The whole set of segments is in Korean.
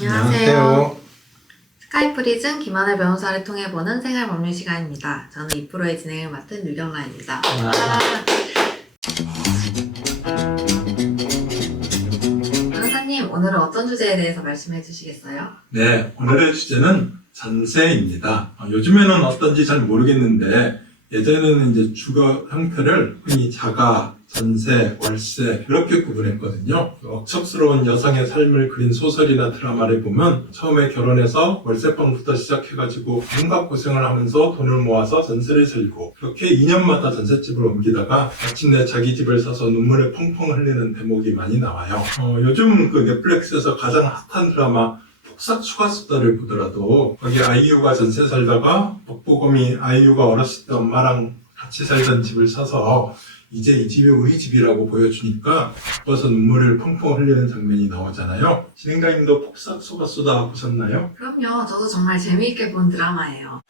안녕하세요. 스카이프 리즌 김하늘 변호사를 통해 보는 생활법률 시간입니다. 저는 이 프로의 진행을 맡은 유경라입니다. 변호사님, 오늘은 어떤 주제에 대해서 말씀해 주시겠어요? 네, 오늘의 주제는 전세입니다. 요즘에는 어떤지 잘 모르겠는데 예전에는 이제 주거 형태를 흔히 자가, 전세, 월세 이렇게 구분했거든요. 억척스러운 여성의 삶을 그린 소설이나 드라마를 보면 처음에 결혼해서 월세방부터 시작해가지고 온갖 고생을 하면서 돈을 모아서 전세를 살고 그렇게 2년마다 전셋집을 옮기다가 마침내 자기 집을 사서 눈물을 펑펑 흘리는 대목이 많이 나와요. 요즘 그 넷플릭스에서 가장 핫한 드라마 폭삭 추가수다를 보더라도 거기 아이유가 전세 살다가 복부검이 아이유가 어렸을 때 엄마랑 같이 살던 집을 사서 이제 이 집이 우리 집이라고 보여주니까 기뻐서 눈물을 펑펑 흘리는 장면이 나오잖아요. 진행자님도 폭삭 추가수다 보셨나요? 그럼요. 저도 정말 재미있게 본 드라마예요.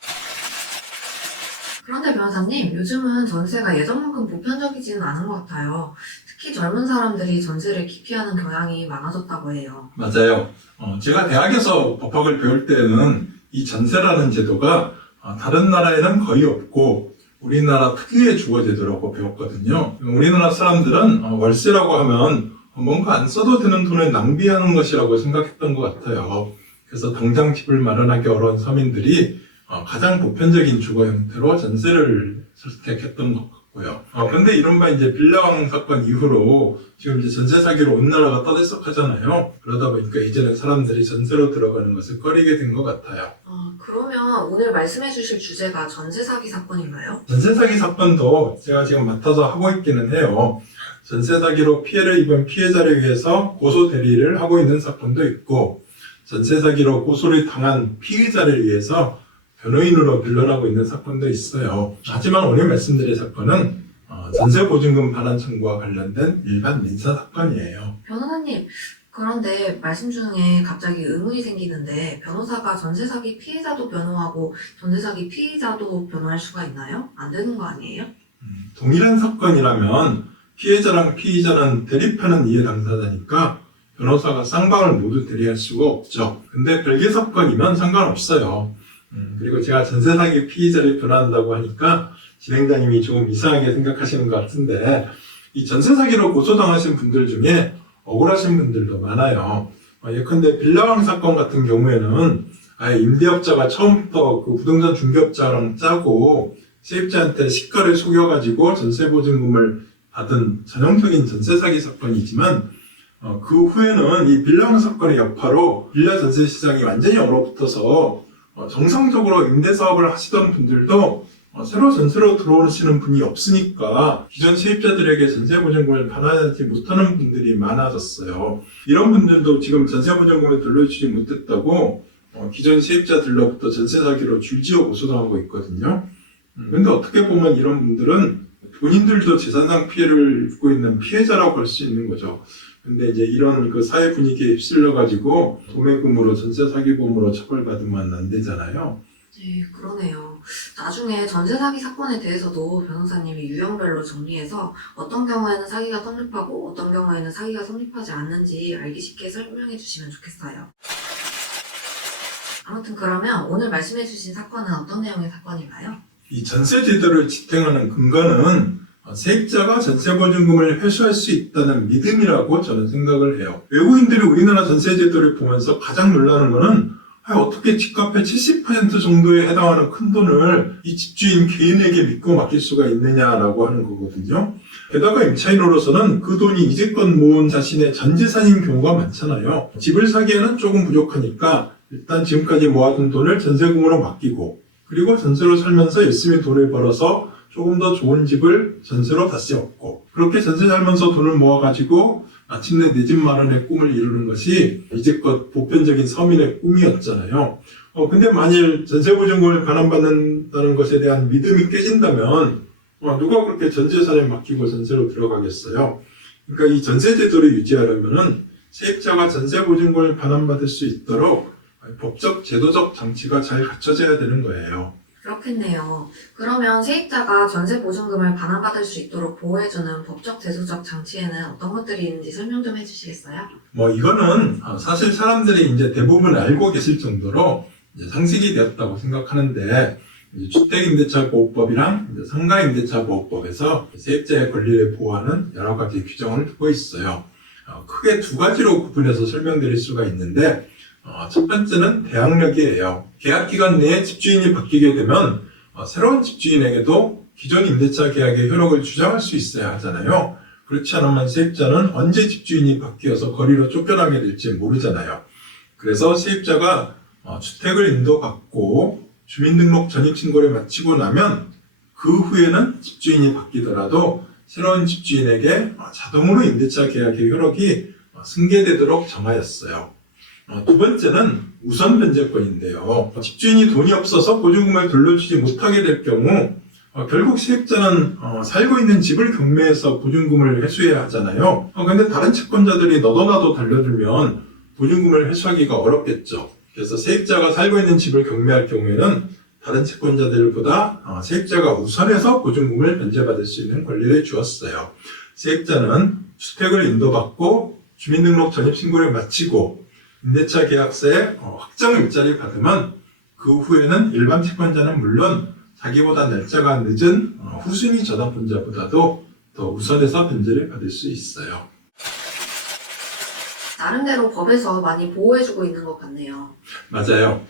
그런데 변호사님, 요즘은 전세가 예전만큼 보편적이지는 않은 것 같아요. 특히 젊은 사람들이 전세를 기피하는 경향이 많아졌다고 해요. 맞아요. 제가 대학에서 법학을 배울 때는 이 전세라는 제도가 다른 나라에는 거의 없고 우리나라 특유의 주거제도라고 배웠거든요. 우리나라 사람들은 월세라고 하면 뭔가 안 써도 되는 돈을 낭비하는 것이라고 생각했던 것 같아요. 그래서 당장 집을 마련하기 어려운 서민들이 가장 보편적인 주거 형태로 전세를 선택했던 것 같고요. 근데 이른바 이제 빌라왕 사건 이후로 지금 이제 전세 사기로 온 나라가 떠들썩하잖아요. 그러다 보니까 이제는 사람들이 전세로 들어가는 것을 꺼리게 된 것 같아요. 그러면 오늘 말씀해 주실 주제가 전세 사기 사건인가요? 전세 사기 사건도 제가 지금 맡아서 하고 있기는 해요. 전세 사기로 피해를 입은 피해자를 위해서 고소 대리를 하고 있는 사건도 있고 전세 사기로 고소를 당한 피해자를 위해서 변호인으로 변론하고 있는 사건도 있어요. 하지만 오늘 말씀드릴 사건은 전세보증금 반환 청구와 관련된 일반 민사 사건이에요. 변호사님, 그런데 말씀 중에 갑자기 의문이 생기는데 변호사가 전세 사기 피해자도 변호하고 전세 사기 피의자도 변호할 수가 있나요? 안 되는 거 아니에요? 동일한 사건이라면 피해자랑 피의자는 대립하는 이해 당사자니까 변호사가 쌍방을 모두 대리할 수가 없죠. 근데 별개 사건이면 상관없어요. 그리고 제가 전세 사기 피의자를 변호한다고 하니까 진행자님이 조금 이상하게 생각하시는 것 같은데 이 전세 사기로 고소당하신 분들 중에 억울하신 분들도 많아요. 예컨대 빌라왕 사건 같은 경우에는 아예 임대업자가 처음부터 그 부동산 중개업자랑 짜고 세입자한테 시가를 속여가지고 전세보증금을 받은 전형적인 전세 사기 사건이지만 그 후에는 이 빌라왕 사건의 여파로 빌라 전세 시장이 완전히 얼어붙어서 정상적으로 임대사업을 하시던 분들도 새로 전세로 들어오시는 분이 없으니까 기존 세입자들에게 전세보증금을 반환하지 못하는 분들이 많아졌어요. 이런 분들도 지금 전세보증금을 돌려주지 못했다고 기존 세입자들로부터 전세 사기로 줄지어 고소당하고 있거든요. 그런데 어떻게 보면 이런 분들은 본인들도 재산상 피해를 입고 있는 피해자라고 할 수 있는 거죠. 근데 이제 이런 그 사회 분위기에 휩쓸려가지고 도매금으로 전세 사기범으로 처벌받으면 안 되잖아요. 네, 그러네요. 나중에 전세 사기 사건에 대해서도 변호사님이 유형별로 정리해서 어떤 경우에는 사기가 성립하고 어떤 경우에는 사기가 성립하지 않는지 알기 쉽게 설명해 주시면 좋겠어요. 아무튼 그러면 오늘 말씀해 주신 사건은 어떤 내용의 사건인가요? 이 전세 제도를 지탱하는 근거는 세입자가 전세보증금을 회수할 수 있다는 믿음이라고 저는 생각을 해요. 외국인들이 우리나라 전세 제도를 보면서 가장 놀라는 거는 어떻게 집값의 70% 정도에 해당하는 큰 돈을 이 집주인 개인에게 믿고 맡길 수가 있느냐라고 하는 거거든요. 게다가 임차인으로서는 그 돈이 이제껏 모은 자신의 전 재산인 경우가 많잖아요. 집을 사기에는 조금 부족하니까 일단 지금까지 모아둔 돈을 전세금으로 맡기고 그리고 전세로 살면서 열심히 돈을 벌어서 조금 더 좋은 집을 전세로 다시 얻고 그렇게 전세 살면서 돈을 모아가지고 마침내 내 집 마련의 꿈을 이루는 것이 이제껏 보편적인 서민의 꿈이었잖아요. 근데 만일 전세보증금을 반환받는다는 것에 대한 믿음이 깨진다면 누가 그렇게 전 재산을 맡기고 전세로 들어가겠어요? 그러니까 이 전세 제도를 유지하려면은 세입자가 전세보증금을 반환받을 수 있도록 법적, 제도적 장치가 잘 갖춰져야 되는 거예요. 그렇겠네요. 그러면 세입자가 전세 보증금을 반환받을 수 있도록 보호해주는 법적 제도적 장치에는 어떤 것들이 있는지 설명 좀 해주시겠어요? 이거는 사실 사람들이 이제 대부분 알고 계실 정도로 이제 상식이 되었다고 생각하는데, 이제 주택임대차보호법이랑 이제 상가임대차보호법에서 세입자의 권리를 보호하는 여러 가지 규정을 두고 있어요. 크게 두 가지로 구분해서 설명드릴 수가 있는데, 첫 번째는 대항력이에요. 계약 기간 내에 집주인이 바뀌게 되면 새로운 집주인에게도 기존 임대차 계약의 효력을 주장할 수 있어야 하잖아요. 그렇지 않으면 세입자는 언제 집주인이 바뀌어서 거리로 쫓겨나게 될지 모르잖아요. 그래서 세입자가 주택을 인도받고 주민등록 전입신고를 마치고 나면 그 후에는 집주인이 바뀌더라도 새로운 집주인에게 자동으로 임대차 계약의 효력이 승계되도록 정하였어요. 두 번째는 우선 변제권인데요. 집주인이 돈이 없어서 보증금을 돌려주지 못하게 될 경우 결국 세입자는 살고 있는 집을 경매해서 보증금을 회수해야 하잖아요. 근데 다른 채권자들이 너도나도 달려들면 보증금을 회수하기가 어렵겠죠. 그래서 세입자가 살고 있는 집을 경매할 경우에는 다른 채권자들보다 세입자가 우선해서 보증금을 변제받을 수 있는 권리를 주었어요. 세입자는 주택을 인도받고 주민등록 전입신고를 마치고 임대차 계약서에 확정 일자를 받으면 그 후에는 일반 채권자는 물론 자기보다 날짜가 늦은 후순위 전환권자보다도 더 우선해서 변제를 받을 수 있어요. 나름대로 법에서 많이 보호해주고 있는 것 같네요. 맞아요.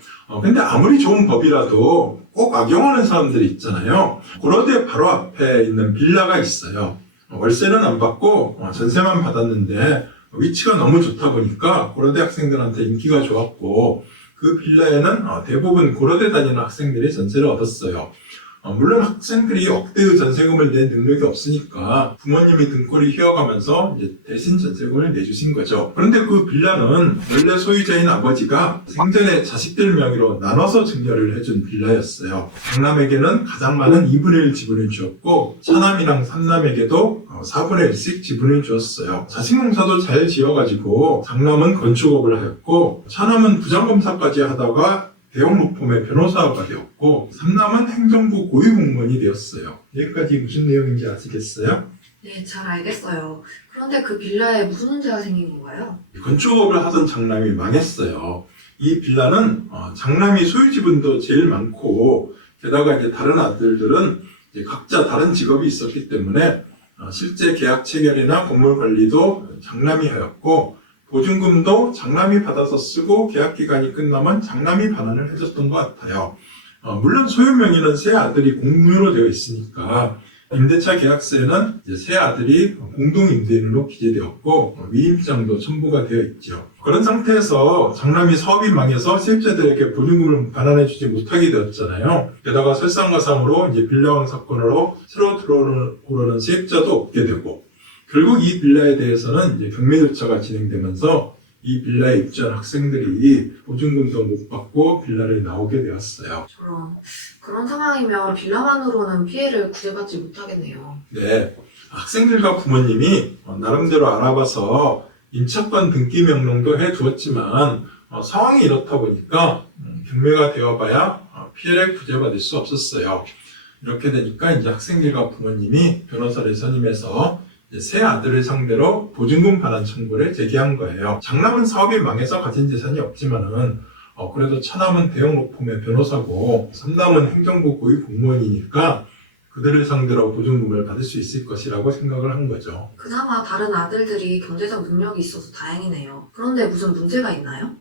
근데 아무리 좋은 법이라도 꼭 악용하는 사람들이 있잖아요. 고려대 바로 앞에 있는 빌라가 있어요. 월세는 안 받고 전세만 받았는데 위치가 너무 좋다 보니까 고려대 학생들한테 인기가 좋았고 그 빌라에는 대부분 고려대 다니는 학생들이 전세를 얻었어요. 물론 학생들이 억대의 전세금을 낼 능력이 없으니까 부모님이 등골이 휘어가면서 이제 대신 전세금을 내주신 거죠. 그런데 그 빌라는 원래 소유자인 아버지가 생전에 자식들 명의로 나눠서 증여를 해준 빌라였어요. 장남에게는 가장 많은 2분의 1 지분을 주었고 차남이랑 삼남에게도 4분의 1씩 지분을 주었어요. 자식 농사도 잘 지어가지고 장남은 건축업을 하였고 차남은 부장검사까지 하다가 대형 로펌의 변호사가 되었고 삼남은 행정부 고위공무원이 되었어요. 여기까지 무슨 내용인지 아시겠어요? 네, 잘 알겠어요. 그런데 그 빌라에 무슨 문제가 생긴 건가요? 건축업을 하던 장남이 망했어요. 이 빌라는 장남이 소유 지분도 제일 많고 게다가 이제 다른 아들들은 이제 각자 다른 직업이 있었기 때문에 실제 계약 체결이나 건물 관리도 장남이 하였고 보증금도 장남이 받아서 쓰고 계약 기간이 끝나면 장남이 반환을 해줬던 것 같아요. 물론 소유 명의는 세 아들이 공유로 되어 있으니까 임대차 계약서에는 이제 세 아들이 공동 임대인으로 기재되었고 위임장도 첨부가 되어 있죠. 그런 상태에서 장남이 사업이 망해서 세입자들에게 보증금을 반환해주지 못하게 되었잖아요. 게다가 설상가상으로 이제 빌라왕 사건으로 새로 들어오는 세입자도 없게 되고 결국 이 빌라에 대해서는 이제 경매 절차가 진행되면서 이 빌라에 입주한 학생들이 보증금도 못 받고 빌라를 나오게 되었어요. 그런 상황이면 빌라만으로는 피해를 구제받지 못하겠네요. 네, 학생들과 부모님이 나름대로 알아봐서 임차권 등기 명령도 해두었지만 상황이 이렇다 보니까 경매가 되어봐야 피해를 구제받을 수 없었어요. 이렇게 되니까 이제 학생들과 부모님이 변호사를 선임해서 세 아들을 상대로 보증금 반환 청구를 제기한 거예요. 장남은 사업이 망해서 가진 재산이 없지만은 그래도 차남은 대형 로펌의 변호사고 삼남은 행정부 고위 공무원이니까 그들을 상대로 보증금을 받을 수 있을 것이라고 생각을 한 거죠. 그나마 다른 아들들이 경제적 능력이 있어서 다행이네요. 그런데 무슨 문제가 있나요?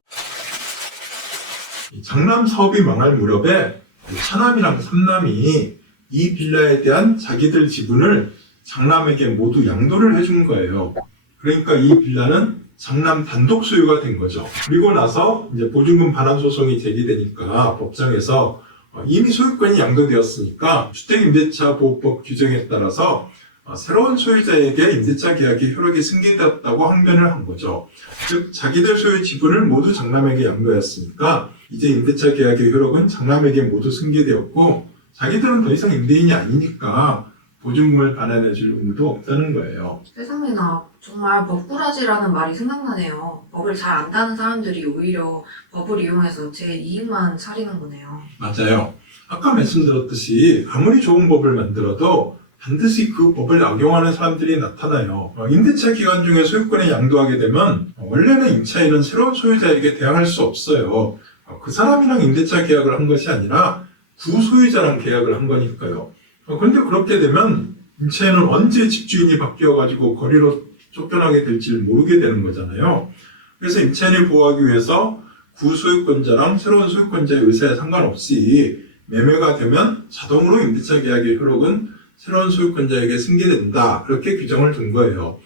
장남 사업이 망할 무렵에 차남이랑 삼남이 이 빌라에 대한 자기들 지분을 장남에게 모두 양도를 해준 거예요. 그러니까 이 빌라는 장남 단독 소유가 된 거죠. 그리고 나서 이제 보증금 반환 소송이 제기되니까 법정에서 이미 소유권이 양도되었으니까 주택임대차보호법 규정에 따라서 새로운 소유자에게 임대차 계약의 효력이 승계되었다고 항변을 한 거죠. 즉 자기들 소유 지분을 모두 장남에게 양도했으니까 이제 임대차 계약의 효력은 장남에게 모두 승계되었고 자기들은 더 이상 임대인이 아니니까 보증금을 반환해줄 의무도 없다는 거예요. 세상에나 정말 법꾸라지라는 말이 생각나네요. 법을 잘 안다는 사람들이 오히려 법을 이용해서 제 이익만 차리는 거네요. 맞아요. 아까 말씀드렸듯이 아무리 좋은 법을 만들어도 반드시 그 법을 악용하는 사람들이 나타나요. 임대차 기간 중에 소유권을 양도하게 되면 원래는 임차인은 새로운 소유자에게 대항할 수 없어요. 그 사람이랑 임대차 계약을 한 것이 아니라 구소유자랑 계약을 한 거니까요. 그런데 그렇게 되면 임차인은 언제 집주인이 바뀌어가지고 거리로 쫓겨나게 될지 모르게 되는 거잖아요. 그래서 임차인을 보호하기 위해서 구소유권자랑 새로운 소유권자의 의사에 상관없이 매매가 되면 자동으로 임대차 계약의 효력은 새로운 소유권자에게 승계된다. 이렇게 규정을 둔 거예요.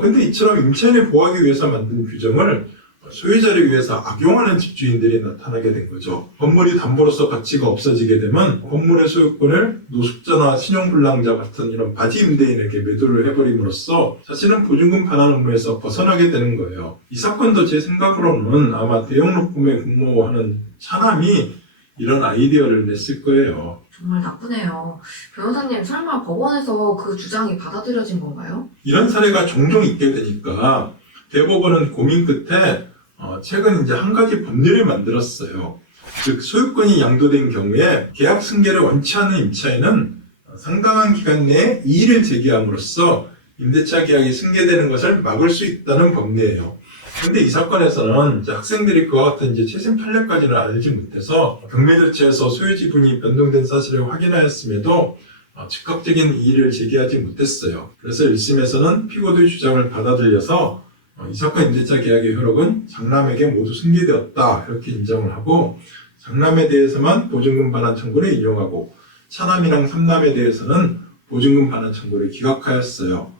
근데 이처럼 임차인을 보호하기 위해서 만든 규정을 소유자를 위해서 악용하는 집주인들이 나타나게 된 거죠. 건물이 담보로서 가치가 없어지게 되면 건물의 소유권을 노숙자나 신용불량자 같은 이런 바지 임대인에게 매도를 해버림으로써 자신은 보증금 반환 의무에서 벗어나게 되는 거예요. 이 사건도 제 생각으로는 아마 대형로펌에 근무하는 차남이 이런 아이디어를 냈을 거예요. 정말 나쁘네요. 변호사님, 설마 법원에서 그 주장이 받아들여진 건가요? 이런 사례가 종종 있게 되니까 대법원은 고민 끝에 최근 이제 한 가지 법률을 만들었어요. 즉 소유권이 양도된 경우에 계약 승계를 원치 않는 임차인은 상당한 기간 내에 이의를 제기함으로써 임대차 계약이 승계되는 것을 막을 수 있다는 법리예요. 그런데 이 사건에서는 이제 학생들이 그와 같은 이제 최신 판례까지는 알지 못해서 경매 절차에서 소유 지분이 변동된 사실을 확인하였음에도 즉각적인 이의를 제기하지 못했어요. 그래서 1심에서는 피고의 주장을 받아들여서 이 사건 임대차 계약의 효력은 장남에게 모두 승계되었다 이렇게 인정을 하고 장남에 대해서만 보증금 반환 청구를 인용하고 차남이랑 삼남에 대해서는 보증금 반환 청구를 기각하였어요.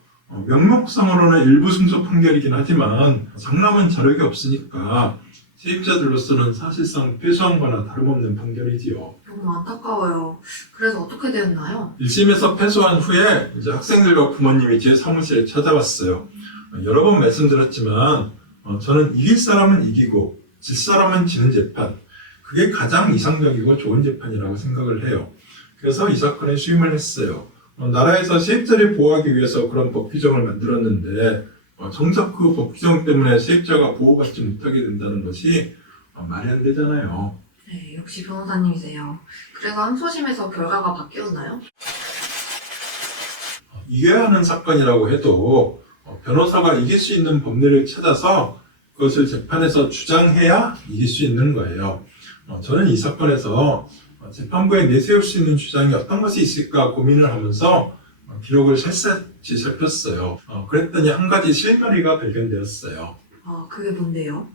명목상으로는 일부 승소 판결이긴 하지만 장남은 자력이 없으니까 세입자들로서는 사실상 패소한 거나 다름없는 판결이지요. 너무 안타까워요. 그래서 어떻게 되었나요? 1심에서 패소한 후에 이제 학생들과 부모님이 제 사무실에 찾아왔어요. 여러 번 말씀드렸지만 저는 이길 사람은 이기고 질 사람은 지는 재판, 그게 가장 이상적이고 좋은 재판이라고 생각을 해요. 그래서 이 사건에 수임을 했어요. 나라에서 세입자를 보호하기 위해서 그런 법 규정을 만들었는데 정작 그 법 규정 때문에 세입자가 보호받지 못하게 된다는 것이 말이 안 되잖아요. 네, 역시 변호사님이세요. 그래서 항소심에서 결과가 바뀌었나요? 이겨야 하는 사건이라고 해도 변호사가 이길 수 있는 법리를 찾아서 그것을 재판에서 주장해야 이길 수 있는 거예요. 저는 이 사건에서 재판부에 내세울 수 있는 주장이 어떤 것이 있을까 고민을 하면서 기록을 샅샅이 살폈어요. 그랬더니 한 가지 실마리가 발견되었어요. 그게 뭔데요?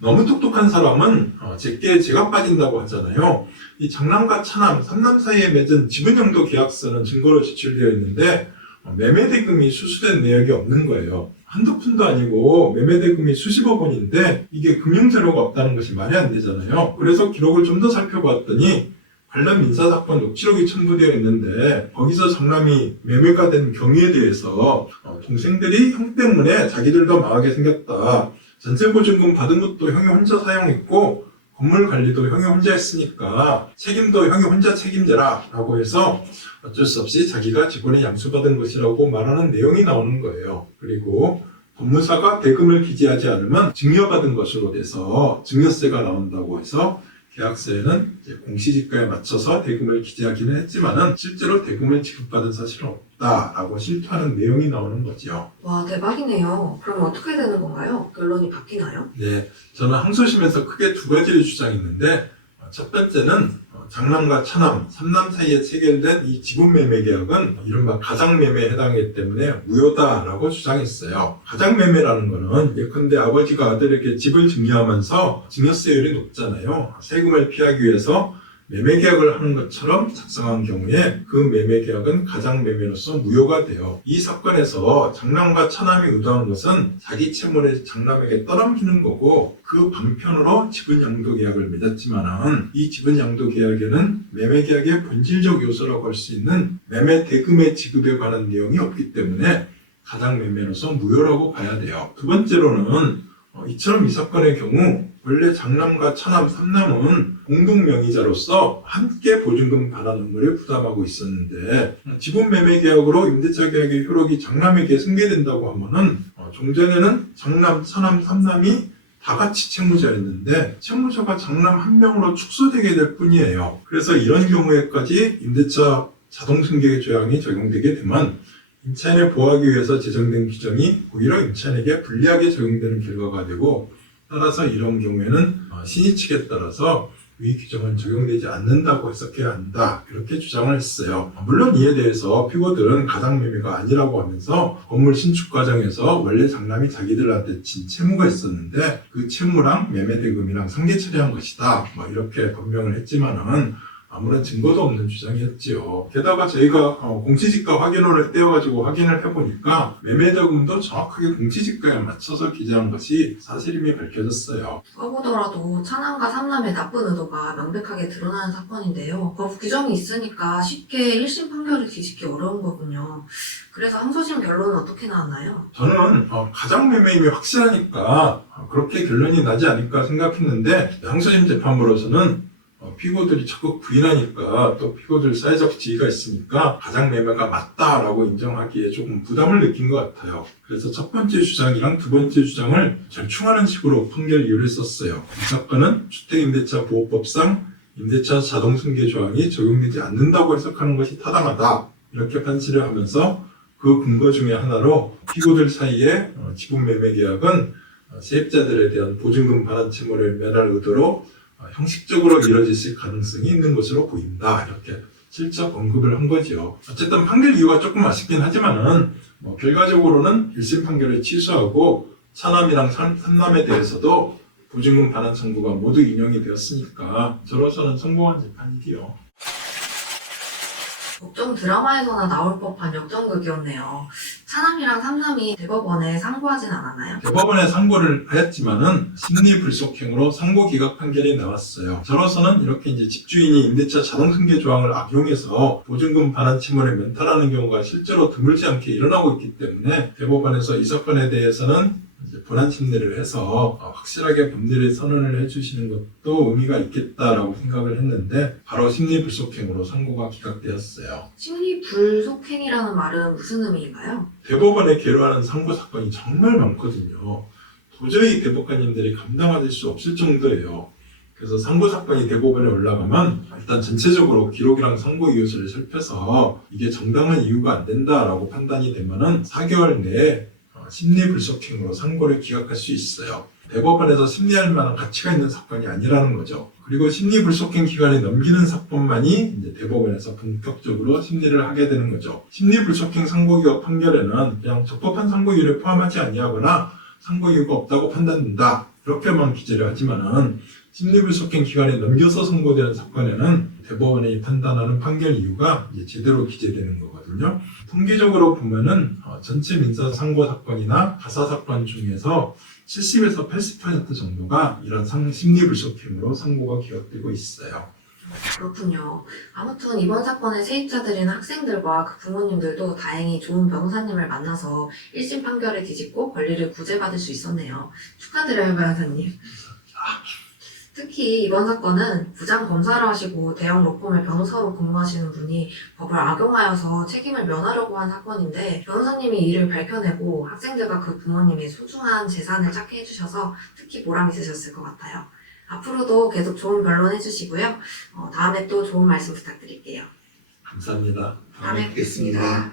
너무 똑똑한 사람은 제게 제가 빠진다고 하잖아요. 이 장남과 차남, 삼남 사이에 맺은 지분양도 계약서는 증거로 제출되어 있는데 매매대금이 수수된 내역이 없는 거예요. 한두 푼도 아니고 매매대금이 수십억 원인데 이게 금융자료가 없다는 것이 말이 안 되잖아요. 그래서 기록을 좀 더 살펴봤더니 관련 민사사건 녹취록이 첨부되어 있는데 거기서 장남이 매매가 된 경위에 대해서 동생들이 형 때문에 자기들도 망하게 생겼다. 전세보증금 받은 것도 형이 혼자 사용했고 건물 관리도 형이 혼자 했으니까 책임도 형이 혼자 책임져라 라고 해서 어쩔 수 없이 자기가 지분을 양수받은 것이라고 말하는 내용이 나오는 거예요. 그리고 법무사가 대금을 기재하지 않으면 증여받은 것으로 돼서 증여세가 나온다고 해서 계약서에는 이제 공시지가에 맞춰서 대금을 기재하기는 했지만은 실제로 대금을 지급받은 사실은 없다라고 실토하는 내용이 나오는 거죠. 와, 대박이네요. 그럼 어떻게 되는 건가요? 결론이 바뀌나요? 네, 저는 항소심에서 크게 두 가지를 주장했는데 첫 번째는 장남과 차남, 삼남 사이에 체결된 이 지분매매 계약은 이른바 가장매매에 해당하기 때문에 무효다라고 주장했어요. 가장매매라는 거는 예컨대 아버지가 아들에게 집을 증여하면서 증여세율이 높잖아요. 세금을 피하기 위해서 매매계약을 하는 것처럼 작성한 경우에 그 매매계약은 가장매매로서 무효가 돼요. 이 사건에서 장남과 차남이 의도한 것은 자기 채무를 장남에게 떠넘기는 거고 그 방편으로 지분양도계약을 맺었지만은 이 지분양도계약에는 매매계약의 본질적 요소라고 할 수 있는 매매대금의 지급에 관한 내용이 없기 때문에 가장매매로서 무효라고 봐야 돼요. 두 번째로는 이처럼 이 사건의 경우 원래 장남과 차남, 삼남은 공동명의자로서 함께 보증금 반환 의무를 부담하고 있었는데 지분매매계약으로 임대차 계약의 효력이 장남에게 승계된다고 하면은 종전에는 장남, 차남, 삼남이 다 같이 채무자였는데 채무자가 장남 한 명으로 축소되게 될 뿐이에요. 그래서 이런 경우에까지 임대차 자동승계 조항이 적용되게 되면 임차인을 보호하기 위해서 제정된 규정이 오히려 임차인에게 불리하게 적용되는 결과가 되고, 따라서 이런 경우에는 신의 측에 따라서 이 규정은 적용되지 않는다고 해석해야 한다, 이렇게 주장을 했어요. 물론 이에 대해서 피고들은 가장매매가 아니라고 하면서 건물 신축 과정에서 원래 장남이 자기들한테 진 채무가 있었는데 그 채무랑 매매대금이랑 상계 처리한 것이다, 이렇게 변명을 했지만은 아무런 증거도 없는 주장이었지요. 게다가 저희가 공시지가 확인원을 떼어가지고 확인을 해보니까 매매대금도 정확하게 공시지가에 맞춰서 기재한 것이 사실임이 밝혀졌어요. 써보더라도 차남과 삼남의 나쁜 의도가 명백하게 드러나는 사건인데요. 법 규정이 있으니까 쉽게 1심 판결을 뒤집기 어려운 거군요. 그래서 항소심 결론은 어떻게 나왔나요? 저는 가장매매임이 확실하니까 그렇게 결론이 나지 않을까 생각했는데, 항소심 재판부로서는 피고들이 적극 부인하니까 또 피고들 사회적 지위가 있으니까 가장매매가 맞다라고 인정하기에 조금 부담을 느낀 것 같아요. 그래서 첫 번째 주장이랑 두 번째 주장을 절충하는 식으로 판결 이유를 썼어요. 이 사건은 주택임대차보호법상 임대차 자동승계 조항이 적용되지 않는다고 해석하는 것이 타당하다, 이렇게 판시를 하면서 그 근거 중에 하나로 피고들 사이에 지분매매계약은 세입자들에 대한 보증금 반환 채무를 면할 의도로 형식적으로 이뤄질 가능성이 있는 것으로 보인다, 이렇게 실적 언급을 한 거죠. 어쨌든 판결 이유가 조금 아쉽긴 하지만은 결과적으로는 1심 판결을 취소하고 차남이랑 삼남에 대해서도 보증금 반환 청구가 모두 인용이 되었으니까 저로서는 성공한 재판이지요. 법정 드라마에서나 나올 법한 역전극이었네요. 차남이랑 삼남이 대법원에 상고하진 않았나요? 대법원에 상고를 하였지만은 심리불속행으로 상고 기각 판결이 나왔어요. 저로서는 이렇게 이제 집주인이 임대차 자동승계 조항을 악용해서 보증금 반환 채무를 면탈하는 경우가 실제로 드물지 않게 일어나고 있기 때문에 대법원에서 이 사건에 대해서는 본안 심리를 해서 확실하게 법리를 선언을 해주시는 것도 의미가 있겠다라고 생각을 했는데, 바로 심리불속행으로 상고가 기각되었어요. 심리불속행이라는 말은 무슨 의미인가요? 대법원에 계류하는 상고 사건이 정말 많거든요. 도저히 대법관님들이 감당하실 수 없을 정도예요. 그래서 상고 사건이 대법원에 올라가면 일단 전체적으로 기록이랑 상고 이유서를 살펴서 이게 정당한 이유가 안 된다라고 판단이 되면은 4개월 내에 심리불속행으로 상고를 기각할 수 있어요. 대법원에서 심리할 만한 가치가 있는 사건이 아니라는 거죠. 그리고 심리불속행 기간이 넘기는 사건만이 이제 대법원에서 본격적으로 심리를 하게 되는 거죠. 심리불속행 상고기각 판결에는 그냥 적법한 상고이유를 포함하지 아니하거나 상고이유가 없다고 판단된다, 이렇게만 기재를 하지만은 심리불속행 기간이 넘겨서 선고되는 사건에는 대법원이 판단하는 판결 이유가 이제 제대로 기재되는 거거든요. 통계적으로 보면은 전체 민사 상고 사건이나 가사 사건 중에서 70에서 80% 정도가 이런 심리불속행으로 상고가 기각되고 있어요. 그렇군요. 아무튼 이번 사건의 세입자들인 학생들과 그 부모님들도 다행히 좋은 변호사님을 만나서 1심 판결을 뒤집고 권리를 구제받을 수 있었네요. 축하드려요, 변호사님. 특히 이번 사건은 부장 검사를 하시고 대형 로펌의 변호사로 근무하시는 분이 법을 악용하여서 책임을 면하려고 한 사건인데, 변호사님이 이를 밝혀내고 학생들과 그 부모님의 소중한 재산을 찾게 해주셔서 특히 보람 있으셨을 것 같아요. 앞으로도 계속 좋은 변론 해주시고요. 다음에 또 좋은 말씀 부탁드릴게요. 감사합니다. 다음에 뵙겠습니다.